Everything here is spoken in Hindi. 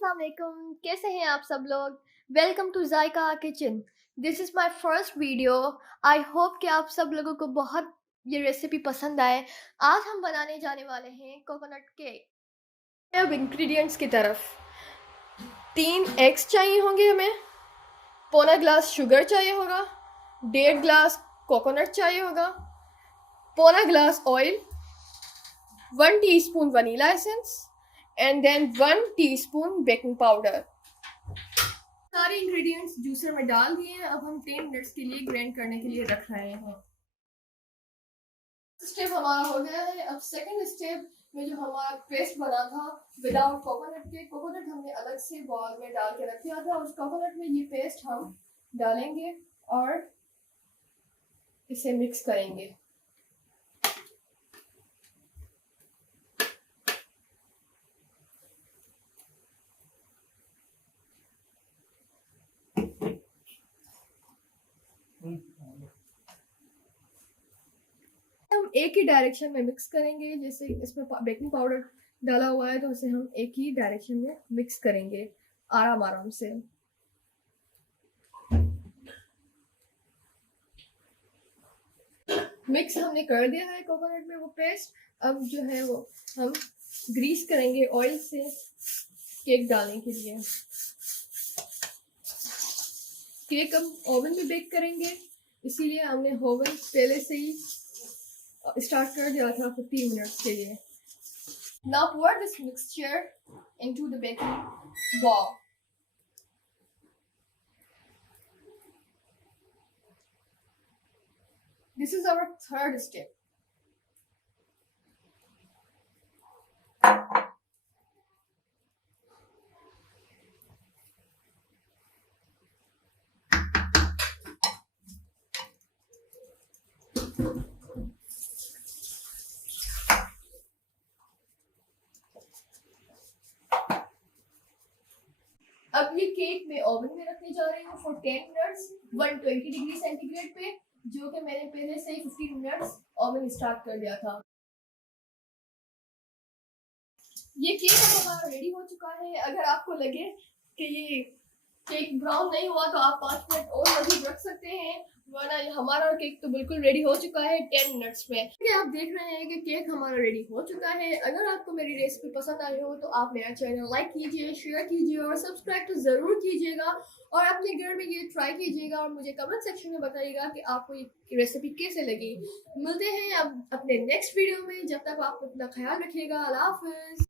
अस्सलाम वालेकुम, कैसे हैं आप सब लोग। Welcome to Zaika kitchen. This is my first video. I hope कि आप सब लोगों को बहुत ये रेसिपी पसंद आए। आज हम बनाने जाने वाले हैं कोकोनट केक। अब इंग्रेडिएंट्स की तरफ 3 एग्स चाहिए होंगे हमें, पौना ग्लास शुगर चाहिए होगा, 1.5 ग्लास कोकोनट चाहिए होगा, पौना glass oil, 1 teaspoon vanilla essence and then 1 teaspoon baking powder. सारे इंग्रेडिएंट्स जूसर में डाल दिए हैं। अब हम 10 मिनट्स के लिए ग्राइंड करने के लिए रख रहे हैं। स्टेप हमारा हो गया है। अब सेकंड स्टेप में जो हमारा पेस्ट बना था विदाउट कोकोनट के, कोकोनट हमने अलग से बॉल में डाल के रख दिया था। उस कोकोनट में ये पेस्ट हम डालेंगे और इसे मिक्स करेंगे। हम एक ही डायरेक्शन में मिक्स करेंगे। जैसे इसमें बेकिंग पाउडर डाला हुआ है तो उसे हम एक ही डायरेक्शन में मिक्स करेंगे आराम आराम से। मिक्स हमने कर दिया है कोकोनट में वो पेस्ट। अब जो है वो हम ग्रीस करेंगे ऑयल से केक डालने के लिए। केक हम ओवन में बेक करेंगे, इसीलिए हमने ओवन पहले से ही स्टार्ट कर दिया था 15 मिनट्स के लिए। Now pour this mixture into the baking bowl. This is our third step. अब ये केक मैं ओवन में रखने जा रही हूँ फॉर 10 मिनट्स 120 डिग्री सेंटीग्रेड पे, जो कि मैंने पहले से ही 15 मिनट्स ओवन स्टार्ट कर दिया था। ये केक हमारा रेडी हो चुका है। अगर आपको लगे कि ये केक ब्राउन नहीं हुआ तो आप 5 मिनट और मजीद रख सकते हैं, वरना हमारा केक तो बिल्कुल रेडी हो चुका है 10 मिनट्स में। आप देख रहे हैं कि केक हमारा रेडी हो चुका है। अगर आपको मेरी रेसिपी पसंद आई हो तो आप मेरा चैनल लाइक कीजिए, शेयर कीजिए और सब्सक्राइब तो ज़रूर कीजिएगा और अपने घर में ये ट्राई कीजिएगा और मुझे कमेंट सेक्शन में बताइएगा कि आपको ये रेसिपी कैसे लगी। मिलते हैं अब अपने नेक्स्ट वीडियो में। जब तक आप अपना ख्याल रखिएगा। अल्लाह हाफिज़।